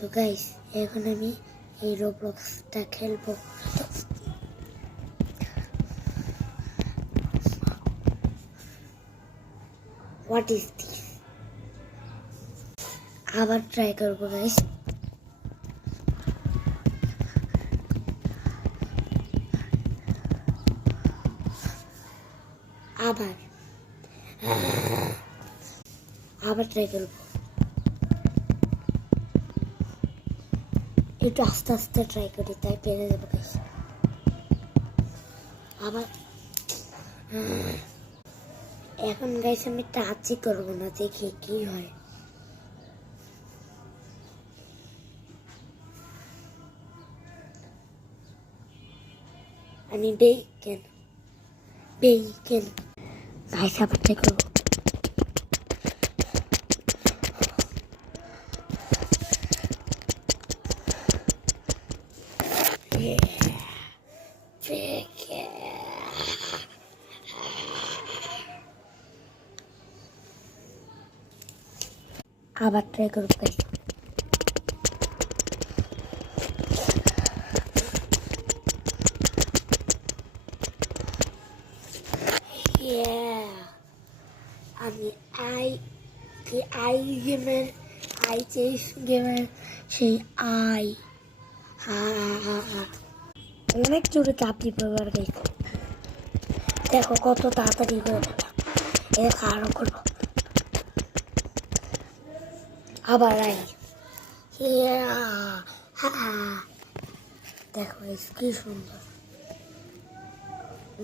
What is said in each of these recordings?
তো গাইস এখন আমি এই রোবলক্সটা খেলবো। What is this? আবার ট্রাই করবো গাইস। আবার ট্রাই করবো। একটু আস্তে আস্তে ট্রাই করি, তাই পেরে যাবো গাইস। আবার এখন গাইস আমি টাচই করবো না, দেখি কি হয়। আমি বেইকেন গাইস আবার ট্রাই করবো। আবার ট্রাই করবো গাইস। আমি আই গেমের চেস গেমের সেই অনেক জোরে চাপি পড়বার গাইস। দেখো কত তাড়াতাড়ি করে দিলাম। এটা আরো করবো। আবার দেখো কি সুন্দর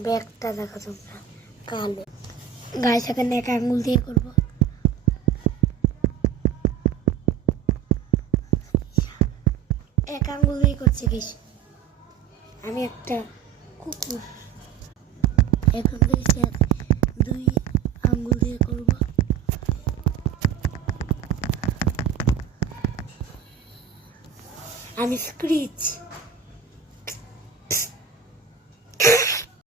ব্যাগটা, দেখো তোমরা কালো। গাইস এখানে এক আঙ্গুল দিয়ে করবো। এক আঙ্গুল দিয়ে করছে গাইস। আমি একটা কুকুর। এখন গাইস দুই আঙ্গুল দিয়ে করবো। আমি স্ক্রিচ।